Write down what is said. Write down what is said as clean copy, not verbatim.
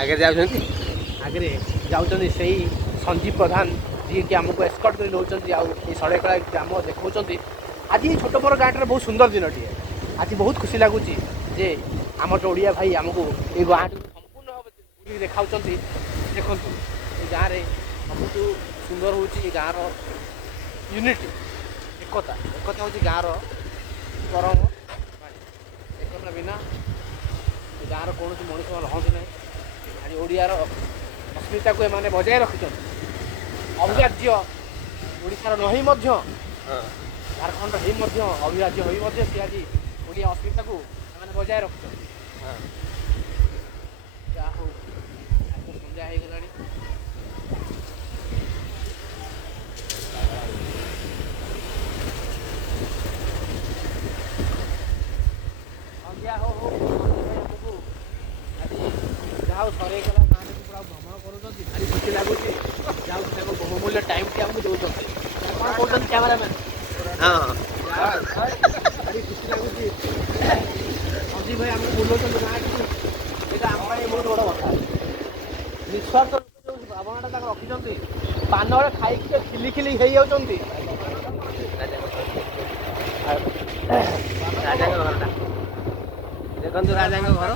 ଆଗରେ ଯାଉଛନ୍ତି ଆଗରେ ଯାଉଛନ୍ତି ସେଇ ସଞ୍ଜୀବ ପ୍ରଧାନ ଯିଏକି ଆମକୁ ଏସ୍କର୍ଟ କରି ନେଉଛନ୍ତି ଆଉ ଏ ଷଡ଼େକଳା ଗ୍ରାମ ଦେଖାଉଛନ୍ତି। ଆଜି ଛୋଟ ବଡ଼ ଗାଁଟାରେ ବହୁତ ସୁନ୍ଦର ଦିନଟିଏ। ଆଜି ବହୁତ ଖୁସି ଲାଗୁଛି ଯେ ଆମର ଯେଉଁ ଓଡ଼ିଆ ଭାଇ ଆମକୁ ଏଇ ଗାଁଟିକୁ ସମ୍ପୂର୍ଣ୍ଣ ଭାବେ ବୁଲିକି ଦେଖାଉଛନ୍ତି। ଦେଖନ୍ତୁ ଏ ଗାଁରେ ସବୁଠୁ ସୁନ୍ଦର ହେଉଛି ଏ ଗାଁର ୟୁନିଟି, ଏକତା। ଏକତା ହେଉଛି ଗାଁର ପରମ ବାଣୀ। ଏକତା ବିନା ଏ ଗାଁର କୌଣସି ମଣିଷ ରହନ୍ତି ନାହିଁ। ଆଜି ଓଡ଼ିଆର ଅସ୍ମିତାକୁ ଏମାନେ ବଜାୟ ରଖିଛନ୍ତି। ଅବିଭାଜ୍ୟ ଓଡ଼ିଶାର ନହେଇ ମଧ୍ୟ, ଝାଡ଼ଖଣ୍ଡର ହେଇ ମଧ୍ୟ, ଅବିଭାଜ୍ୟ ହୋଇ ମଧ୍ୟ ସେ ଆଜି ଓଡ଼ିଆ ଅସ୍ମିତାକୁ ସେମାନେ ବଜାୟ ରଖିଛନ୍ତି। ଯାହା ହଉ ଆଜି ତ ସନ୍ଧ୍ୟା ହେଇଗଲାଣି। ସନ୍ଧ୍ୟା ହଉ ହଉ ଆମକୁ ଆଜି ଯାହା ହଉ ସରେଇଗଲା। ଗାଁରେ ପୁରା ଭ୍ରମଣ କରୁଛନ୍ତି, ଭାରି ଖୁସି ଲାଗୁଛି। ଯାହା ହଉ ତାଙ୍କ ବହୁମୂଲ୍ୟ ଟାଇମ୍ଟି ଆମକୁ ଦେଉଛନ୍ତି। କ'ଣ କହୁଛନ୍ତି କ୍ୟାମେରାମ୍ୟାନ୍? ହଁ ଭାରି ଖୁସି ଲାଗୁଛି। ସଞ୍ଜୀବ ଭାଇ ଆମକୁ ବୁଲଉଛନ୍ତି ଗାଁଟିକୁ। ଏଇଟା ଆମ ପାଇଁ ବହୁତ ବଡ଼ କଥା। ନିଃସ୍ୱାର୍ଥ ରୂପେ ଯେଉଁ ଭାବନାଟା ତାଙ୍କୁ ରଖିଛନ୍ତି, ପାନରେ ଖାଇକି ସେ ଖିଲି ଖିଲି ହେଇଯାଉଛନ୍ତି। ରାଜାଙ୍କ ଘରଟା ଦେଖନ୍ତୁ, ରାଜାଙ୍କ ଘର।